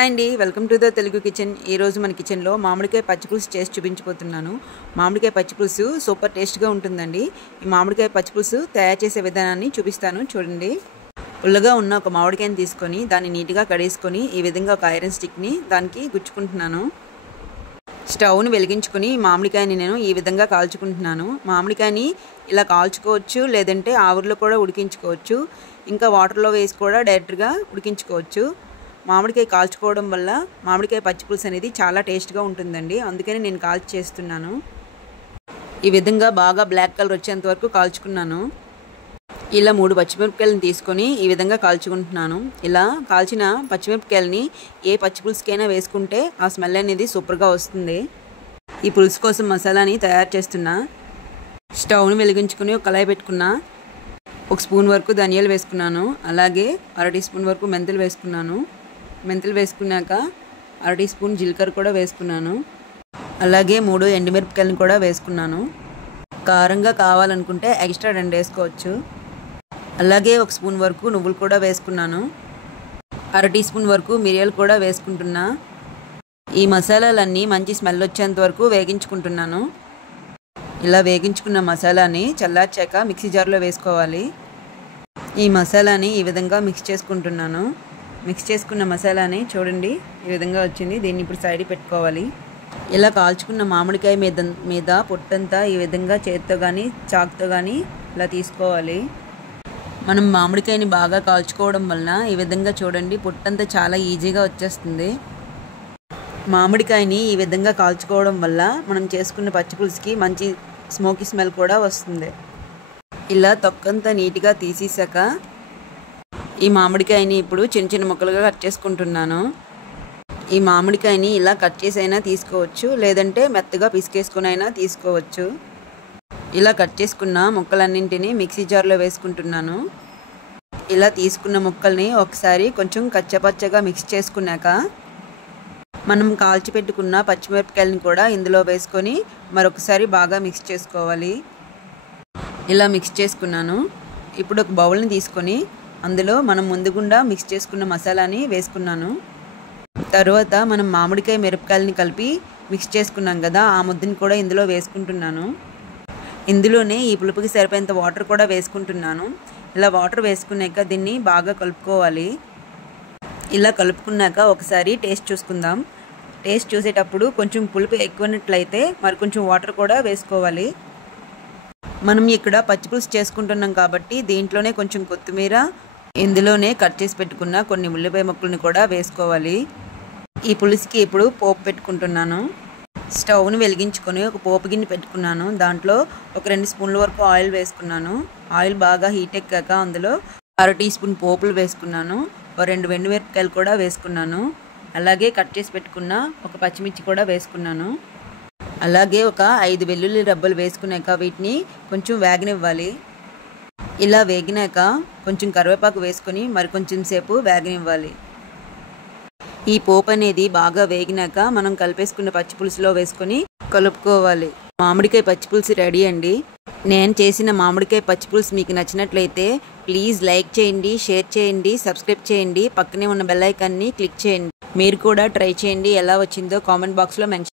Hi అండి, welcome to the Telugu kitchen. ఈరోజు మన కిచెన్లో మామిడికాయ పచ్చిపులుసు చేసి చూపించబోతున్నాను. మామిడికాయ పచ్చిపులుసు సూపర్ టేస్ట్గా ఉంటుందండి. ఈ మామిడికాయ పచ్చిపులుసు తయారు చేసే విధానాన్ని చూపిస్తాను, చూడండి. పుల్లగా ఉన్న ఒక మామిడికాయని తీసుకొని దాన్ని నీట్గా కడేసుకొని ఈ విధంగా ఒక ఐరన్ స్టిక్ని దానికి గుచ్చుకుంటున్నాను. స్టవ్ని వెలిగించుకొని మామిడికాయని నేను ఈ విధంగా కాల్చుకుంటున్నాను. మామిడికాయని ఇలా కాల్చుకోవచ్చు, లేదంటే ఆవిరిలో కూడా ఉడికించుకోవచ్చు, ఇంకా వాటర్లో వేసి కూడా డైరెక్ట్గా ఉడికించుకోవచ్చు. మామిడికాయ కాల్చుకోవడం వల్ల మామిడికాయ పచ్చిపులుసు అనేది చాలా టేస్ట్గా ఉంటుందండి. అందుకని నేను కాల్చి చేస్తున్నాను. ఈ విధంగా బాగా బ్లాక్ కలర్ వచ్చేంత వరకు కాల్చుకున్నాను. ఇలా 3 పచ్చిమిరపకాయలను తీసుకొని ఈ విధంగా కాల్చుకుంటున్నాను. ఇలా కాల్చిన పచ్చిమిరపకాయలని ఏ పచ్చిపులుసుకైనా వేసుకుంటే ఆ స్మెల్ అనేది సూపర్గా వస్తుంది. ఈ పులుసు కోసం మసాలాని తయారు చేస్తున్నా. స్టవ్ని వెలిగించుకొని ఒక కళాయి పెట్టుకున్నా. 1 స్పూన్ వరకు ధనియాలు వేసుకున్నాను. అలాగే 1/2 టీ స్పూన్ వరకు మెంతులు వేసుకున్నాను. మెంతులు వేసుకున్నాక 1/2 టీ స్పూన్ జీలకర్ర కూడా వేసుకున్నాను. అలాగే 3 ఎండుమిరపకాయలను కూడా వేసుకున్నాను. కారంగా కావాలనుకుంటే ఎక్స్ట్రా 2 వేసుకోవచ్చు. అలాగే 1 స్పూన్ వరకు నువ్వులు కూడా వేసుకున్నాను. 1/2 టీ స్పూన్ వరకు మిరియాలు కూడా వేసుకుంటున్నా. ఈ మసాలాలన్నీ మంచి స్మెల్ వచ్చేంత వరకు వేగించుకుంటున్నాను. ఇలా వేగించుకున్న మసాలాని చల్లార్చాక మిక్సీ జార్లో వేసుకోవాలి. ఈ మసాలాని ఈ విధంగా మిక్స్ చేసుకుంటున్నాను. మిక్స్ చేసుకున్న మసాలాని చూడండి ఈ విధంగా వచ్చింది. దీన్ని ఇప్పుడు సైడ్ పెట్టుకోవాలి. ఇలా కాల్చుకున్న మామిడికాయ మీద పొట్టంతా ఈ విధంగా చేతితో కానీ చాకుతో కానీ ఇలా తీసుకోవాలి. మనం మామిడికాయని బాగా కాల్చుకోవడం వలన ఈ విధంగా చూడండి పొట్టంతా చాలా ఈజీగా వచ్చేస్తుంది. మామిడికాయని ఈ విధంగా కాల్చుకోవడం వల్ల మనం చేసుకున్న పచ్చిపులుసుకి మంచి స్మోకీ స్మెల్ కూడా వస్తుంది. ఇలా తొక్కంతా నీట్గా తీసేసాక ఈ మామిడికాయని ఇప్పుడు చిన్న చిన్న ముక్కలుగా కట్ చేసుకుంటున్నాను. ఈ మామిడికాయని ఇలా కట్ చేసి అయినా తీసుకోవచ్చు, లేదంటే మెత్తగా పిసికేసుకుని అయినా తీసుకోవచ్చు. ఇలా కట్ చేసుకున్న ముక్కలన్నింటినీ మిక్సీ జార్లో వేసుకుంటున్నాను. ఇలా తీసుకున్న ముక్కల్ని ఒకసారి కొంచెం కచ్చపచ్చగా మిక్స్ చేసుకున్నాక మనం కాల్చి పెట్టుకున్న పచ్చిమిరపకాయలని కూడా ఇందులో వేసుకొని మరొకసారి బాగా మిక్స్ చేసుకోవాలి. ఇలా మిక్స్ చేసుకున్నాను. ఇప్పుడు ఒక బౌల్ని తీసుకొని అందులో మనం ముందుగుండా మిక్స్ చేసుకున్న మసాలాని వేసుకున్నాను. తర్వాత మనం మామిడికాయ మిరపకాయలని కలిపి మిక్స్ చేసుకున్నాం కదా, ఆ ముద్దని కూడా ఇందులో వేసుకుంటున్నాను. ఇందులోనే ఈ పులుపుకి సరిపోయేంత వాటర్ కూడా వేసుకుంటున్నాను. ఇలా వాటర్ వేసుకున్నాక దీన్ని బాగా కలుపుకోవాలి. ఇలా కలుపుకున్నాక ఒకసారి టేస్ట్ చూసుకుందాం. టేస్ట్ చూసేటప్పుడు కొంచెం పులుపు ఎక్కువనట్లయితే మరి కొంచెం వాటర్ కూడా వేసుకోవాలి. మనం ఇక్కడ పచ్చిపులుసు చేసుకుంటున్నాం కాబట్టి దీంట్లోనే కొంచెం కొత్తిమీర, ఇందులోనే కట్ చేసి పెట్టుకున్న కొన్ని ఉల్లిపాయ ముక్కలను కూడా వేసుకోవాలి. ఈ పులుసుకి ఇప్పుడు పోపు పెట్టుకుంటున్నాను. స్టవ్ని వెలిగించుకొని ఒక పోపు గిన్నె పెట్టుకున్నాను. దాంట్లో ఒక 2 స్పూన్ల వరకు ఆయిల్ వేసుకున్నాను. ఆయిల్ బాగా హీట్ ఎక్కాక అందులో 1/2 టీ స్పూన్ పోపులు వేసుకున్నాను. 2 ఎండుమిరపకాయలు కూడా వేసుకున్నాను. అలాగే కట్ చేసి పెట్టుకున్న ఒక పచ్చిమిర్చి కూడా వేసుకున్నాను. అలాగే ఒక 5 వెల్లుల్లి రబ్బలు వేసుకున్నాక వీటిని కొంచెం వేగనివ్వాలి. ఇలా వేగినాక కొంచెం కరివేపాకు వేసుకొని మరి కొంచెం సేపు వేగనివ్వాలి. ఈ పోపు అనేది బాగా వేగినాక మనం కలిపేసుకున్న పచ్చిపులుసులో వేసుకొని కలుపుకోవాలి. మామిడికాయ పచ్చిపులుసు రెడీ అండి. నేను చేసిన మామిడికాయ పచ్చిపులుసు మీకు నచ్చినట్లయితే ప్లీజ్ లైక్ చేయండి, షేర్ చేయండి, సబ్స్క్రైబ్ చేయండి, పక్కనే ఉన్న బెల్ ఐకాన్ని క్లిక్ చేయండి. మీరు కూడా ట్రై చేయండి. ఎలా వచ్చిందో కామెంట్ బాక్స్లో మెన్షన్